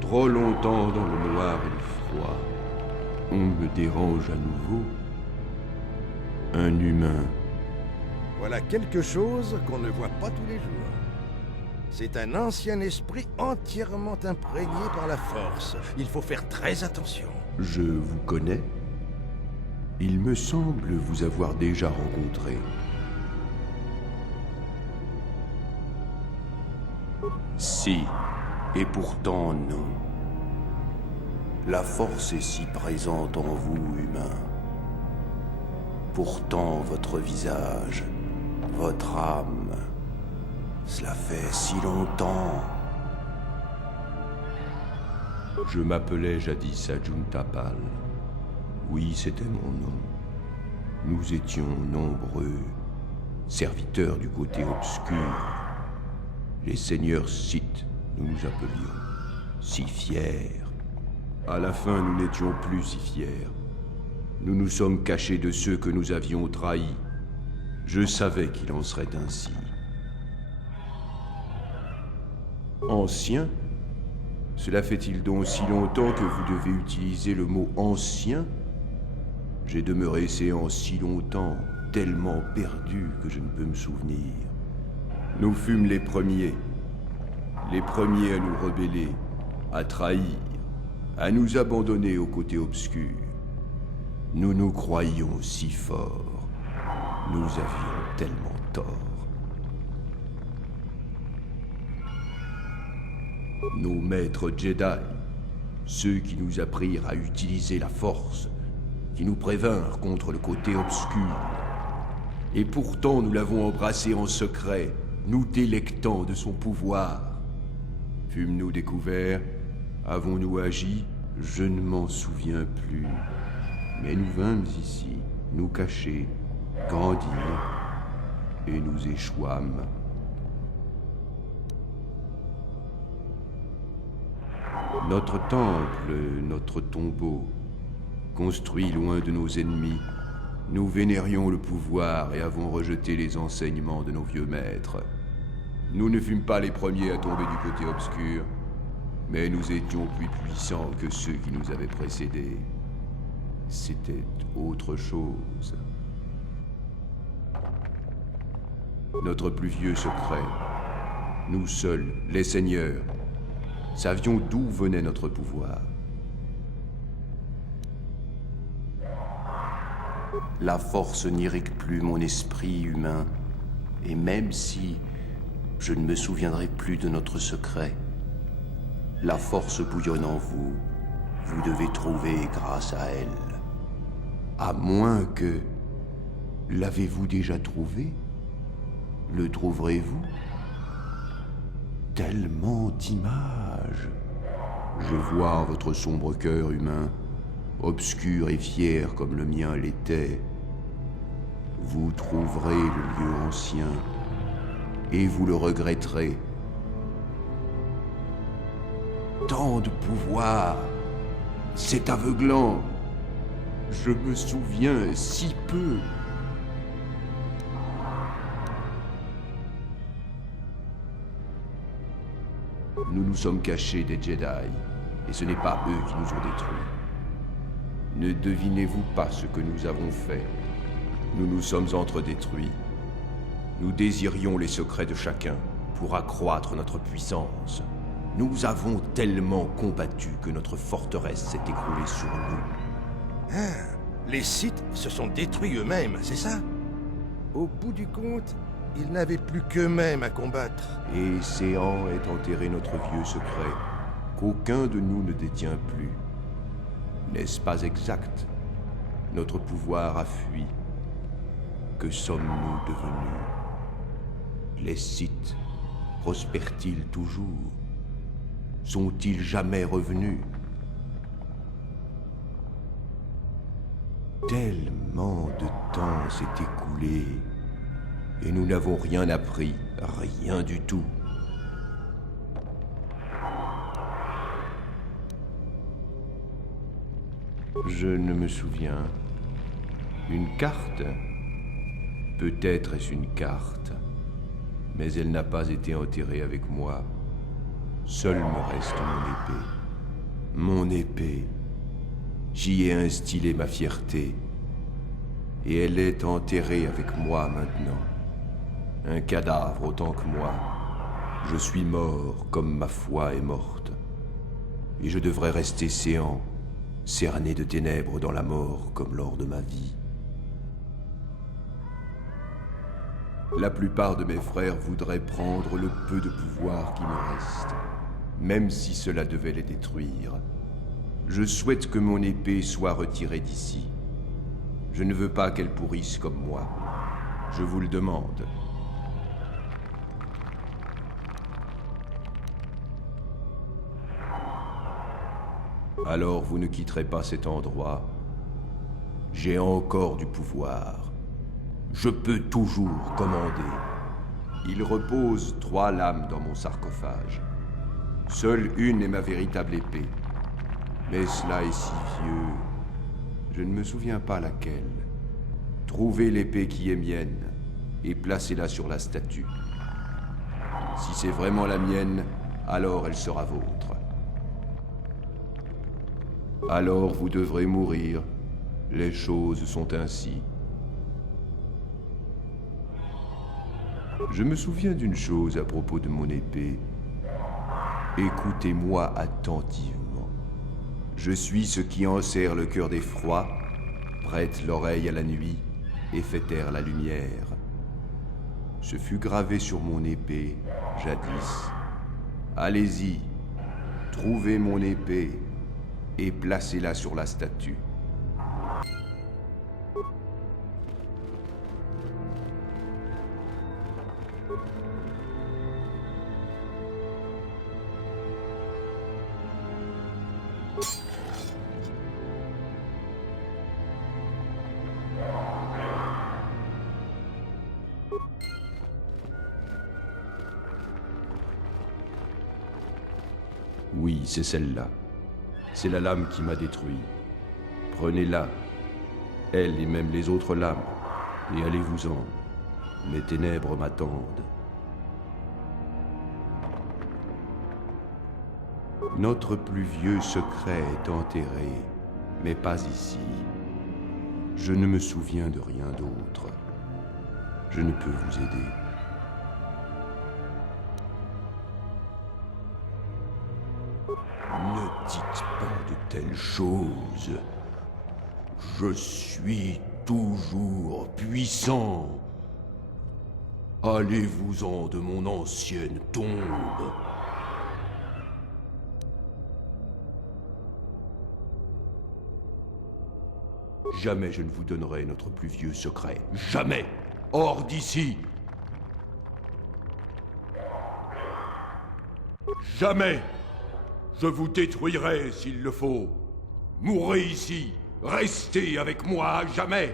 Trop longtemps dans le noir et le froid. On me dérange à nouveau. Un humain. Voilà quelque chose qu'on ne voit pas tous les jours. C'est un ancien esprit entièrement imprégné par la force. Il faut faire très attention. Je vous connais? Il me semble vous avoir déjà rencontré. Si, et pourtant non. La force est si présente en vous, humain. Pourtant, votre visage, votre âme, cela fait si longtemps. Je m'appelais jadis Ajuntapal. Oui, c'était mon nom. Nous étions nombreux, serviteurs du côté obscur. Les seigneurs Sith, nous nous appelions, si fiers. À la fin, nous n'étions plus si fiers. Nous nous sommes cachés de ceux que nous avions trahis. Je savais qu'il en serait ainsi. Ancien? Cela fait-il donc si longtemps que vous devez utiliser le mot ancien? J'ai demeuré séant si longtemps, tellement perdu que je ne peux me souvenir. Nous fûmes les premiers à nous rebeller, à trahir, à nous abandonner au côté obscur. Nous nous croyions si forts, nous avions tellement tort. Nos maîtres Jedi, ceux qui nous apprirent à utiliser la force, qui nous prévinrent contre le côté obscur. Et pourtant nous l'avons embrassé en secret, nous délectant de son pouvoir. Fûmes-nous découverts? Avons-nous agi? Je ne m'en souviens plus. Mais nous vînmes ici, nous cacher, grandir, et nous échouâmes. Notre temple, notre tombeau, construit loin de nos ennemis, nous vénérions le pouvoir et avons rejeté les enseignements de nos vieux maîtres. Nous ne fûmes pas les premiers à tomber du côté obscur, mais nous étions plus puissants que ceux qui nous avaient précédés. C'était autre chose. Notre plus vieux secret, nous seuls, les seigneurs, savions d'où venait notre pouvoir. La force n'irrigue plus mon esprit humain, et même si je ne me souviendrai plus de notre secret, la force bouillonne en vous, vous devez trouver grâce à elle. À moins que... L'avez-vous déjà trouvé? Le trouverez-vous? Tellement d'images. Je vois votre sombre cœur humain, obscur et fier comme le mien l'était. Vous trouverez le lieu ancien, et vous le regretterez. Tant de pouvoir, c'est aveuglant. Je me souviens si peu. Nous nous sommes cachés des Jedi, et ce n'est pas eux qui nous ont détruits. Ne devinez-vous pas ce que nous avons fait? Nous nous sommes entre-détruits. Nous désirions les secrets de chacun pour accroître notre puissance. Nous avons tellement combattu que notre forteresse s'est écroulée sur nous. Ah, les Sith se sont détruits eux-mêmes, c'est ça? Au bout du compte, ils n'avaient plus qu'eux-mêmes à combattre. Et Séant est enterré notre vieux secret, qu'aucun de nous ne détient plus. N'est-ce pas exact? Notre pouvoir a fui. Que sommes-nous devenus? Les Sith prospèrent-ils toujours? Sont-ils jamais revenus? Tellement de temps s'est écoulé, et nous n'avons rien appris, rien du tout. « 」 « 」 « 」 « 」 « 」 « 」 « 」 « 」 « 」 « 」 « 」 « 」 « 」 « 」 « 」 « 」 « 」 « 」 « 」 « 」 « 」 « 」 « 」 « 」 « 」 « 」 « 」 « 」 « 」 « 」 « « 」 « 」 « 」 « 」 « 」 « 」 « 」 « 」« 」 « 」« 」« 」« 」« 」« 」« 」« 」« Une carte Peut-être est-ce une carte, mais elle n'a pas été enterrée avec moi. Seul me reste mon épée. Mon épée. J'y ai instillé ma fierté. Et elle est enterrée avec moi maintenant. Un cadavre autant que moi. Je suis mort comme ma foi est morte. Et je devrais rester séant, cerné de ténèbres dans la mort comme lors de ma vie. La plupart de mes frères voudraient prendre le peu de pouvoir qui me reste, même si cela devait les détruire. Je souhaite que mon épée soit retirée d'ici. Je ne veux pas qu'elle pourrisse comme moi. Je vous le demande. Alors vous ne quitterez pas cet endroit. J'ai encore du pouvoir. Je peux toujours commander. Il repose 3 lames dans mon sarcophage. Seule une est ma véritable épée. Mais cela est si vieux. Je ne me souviens pas laquelle. Trouvez l'épée qui est mienne et placez-la sur la statue. Si c'est vraiment la mienne, alors elle sera vôtre. Alors vous devrez mourir. Les choses sont ainsi. Je me souviens d'une chose à propos de mon épée. Écoutez-moi attentivement. Je suis ce qui enserre le cœur des froids, prête l'oreille à la nuit et fait taire la lumière. Ce fut gravé sur mon épée, jadis. Allez-y, trouvez mon épée et placez-la sur la statue. Oui, c'est celle-là. C'est la lame qui m'a détruit. Prenez-la, elle et même les autres lames, et allez-vous-en. Mes ténèbres m'attendent. Notre plus vieux secret est enterré, mais pas ici. Je ne me souviens de rien d'autre. Je ne peux vous aider. Ne dites pas de telles choses. Je suis toujours puissant. Allez-vous-en de mon ancienne tombe. Jamais je ne vous donnerai notre plus vieux secret. Jamais! Hors d'ici! Jamais! Je vous détruirai s'il le faut. Mourrez ici. Restez avec moi à jamais.